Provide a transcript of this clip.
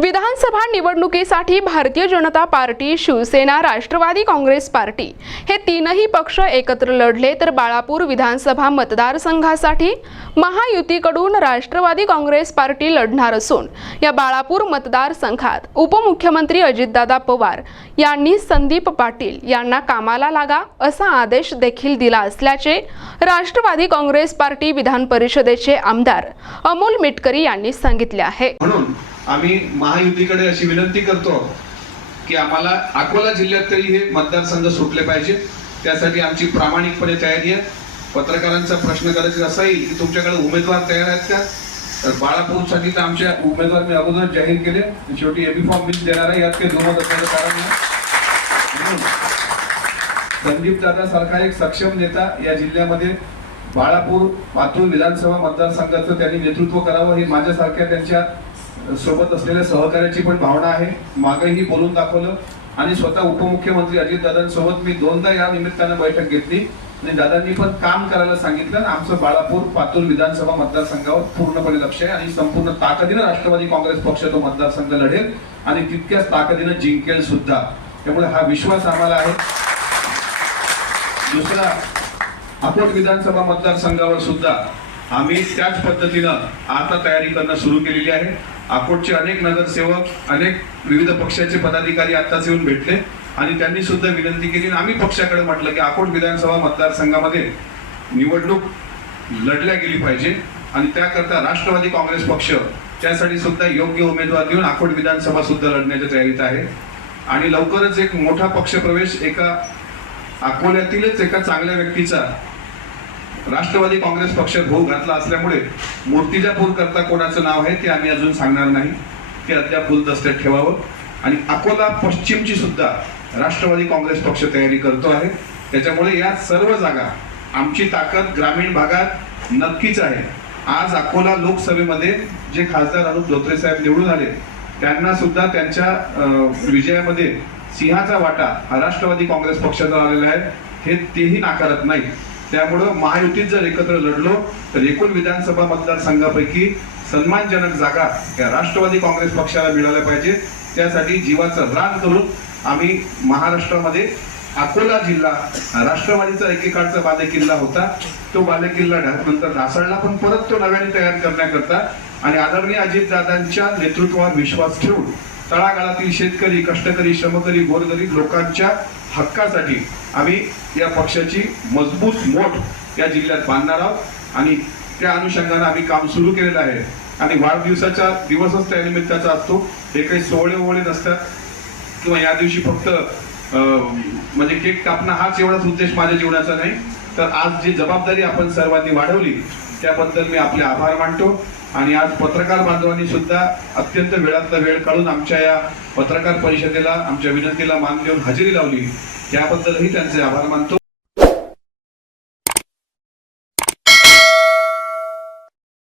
विधानसभा निवडणुकीसाठी Bharatiya Janata party Shivsena Rashtrawadi Congress party हे तीनही पक्ष एकत्र लढले तर बाळापूर विधानसभा मतदारसंघासाठी महायुतीकडून राष्ट्रवादी काँग्रेस पार्टी लढणार असून या बाळापूर मतदारसंघात उपमुख्यमंत्री अजितदादा पवार यांनी संदीप पाटील यांना कामाला लागा असा आदेश देखील दिला असल्याचे राष्ट्रवादी काँग्रेस पार्टी विधान परिषदेचे आमदार अमोल मिटकरी यांनी सांगितले आहे. म्हणून आम्ही महायुतीकडे अशी विनंती करतो की आम्हाला अकोला जिल्ह्यात तरी हे मतदारसंघ सुटले पाहिजे. त्यासाठी आमची प्रामाणिकपणे तयारी आहे. पत्रकारांचा प्रश्न कदाचित असा येईल की तुमच्याकडे उमेदवार तयार आहेत का? तर बाळापूरसाठी तर आमच्या उमेदवार मी अगोदर जाहीर केले. शेवटी एबी फॉर्म बिल देणार आहे. यात काही दुमत असण्याचं कारण नाही. संदीप दादा सारखा एक सक्षम नेता या जिल्ह्यामध्ये बाळापूर पातूर विधानसभा मतदारसंघाचं त्यांनी नेतृत्व करावं हे माझ्यासारख्या त्यांच्या सोबत असलेल्या सहकार्याची पण भावना आहे. मागेही बोलून दाखवलं. आणि स्वतः उपमुख्यमंत्री अजितदादांसोबत मी दोनदा या निमित्तानं बैठक घेतली. आणि दादांनी पण काम करायला सांगितलं. आणि आमचं बाळापूर पातूर विधानसभा मतदारसंघावर पूर्णपणे लक्ष आहे. आणि संपूर्ण ताकदीनं राष्ट्रवादी काँग्रेस पक्ष तो मतदारसंघ लढेल. आणि तितक्याच ताकदीनं जिंकेल सुद्धा. त्यामुळे हा विश्वास आम्हाला आहे. दुसरा अकोट विधानसभा मतदारसंघावर सुद्धा आम्ही त्याच पद्धतीनं आता तयारी करणं सुरू केलेली आहे. अकोटचे अनेक नगरसेवक अनेक विविध पक्षाचे पदाधिकारी आताच येऊन भेटले आणि त्यांनी सुद्धा विनंती केली आणि आम्ही पक्षाकडे म्हटलं की अकोट विधानसभा मतदारसंघामध्ये निवडणूक लढल्या गेली पाहिजे आणि त्याकरता राष्ट्रवादी काँग्रेस पक्ष त्यासाठी सुद्धा योग्य उमेदवार देऊन अकोट विधानसभा सुद्धा लढण्याच्या तयारीत आहे. आणि लवकरच एक मोठा पक्षप्रवेश एका अकोल्यातीलच एका चांगल्या व्यक्तीचा राष्ट्रवादी काँग्रेस पक्षात भाऊ घातला असल्यामुळे मूर्तिजापूर करता कोणाचं नाव आहे ते आम्ही अजून सांगणार नाही. ते अद्याप गुलदस्त्यात ठेवावं. आणि अकोला पश्चिमची सुद्धा राष्ट्रवादी काँग्रेस पक्ष तयारी करतो आहे. त्याच्यामुळे या सर्व जागा आमची ताकद ग्रामीण भागात नक्कीच आहे. आज अकोला लोकसभेमध्ये जे खासदार अरुप धोत्रे साहेब निवडून आले त्यांना सुद्धा त्यांच्या विजयामध्ये सिंहाचा वाटा हा राष्ट्रवादी काँग्रेस पक्षाचा आलेला आहे. हे तेही नाकारत नाही. त्यामुळं महायुतीत जर एकत्र लढलो तर एकूण विधानसभा मतदारसंघापैकी सन्मानजनक जागा या राष्ट्रवादी काँग्रेस पक्षाला मिळाल्या पाहिजे त्यासाठी जीवाचं रान करून आम्ही महाराष्ट्रामध्ये अकोला जिल्हा राष्ट्रवादीचा एकेकाळचा बालेकिल्ला होता. तो बालेकिल्ला नंतर ढासळला पण परत तो नव्याने तयार करण्याकरता आणि आदरणीय अजितदादांच्या नेतृत्वावर विश्वास ठेवून तळागाळातील शेतकरी कष्टकरी श्रमकरी गोरगरीब लोकांच्या हक्कासाठी आम्ही या पक्षाची मजबूत मोठ या जिल्ह्यात बांधणार आहोत. आणि त्या अनुषंगाने आम्ही काम सुरू केलेलं आहे. आणि वाढदिवसाचा दिवसच त्या निमित्ताचा असतो. हे काही सोहळे ओवळे नसतात. किंवा या दिवशी फक्त म्हणजे केक कापणं हाच एवढाच उद्देश माझ्या जीवनाचा नाही. तर आज जी जबाबदारी आपण सर्वांनी वाढवली त्याबद्दल मी आपले आभार मानतो. आणि आज पत्रकार बांधवांनी सुद्धा अत्यंत वेळातला वेळ काढून आमच्या या पत्रकार परिषदेला आमच्या विनंतीला मान देऊन हजेरी लावली. त्याबद्दलही त्यांचे आभार मानतो.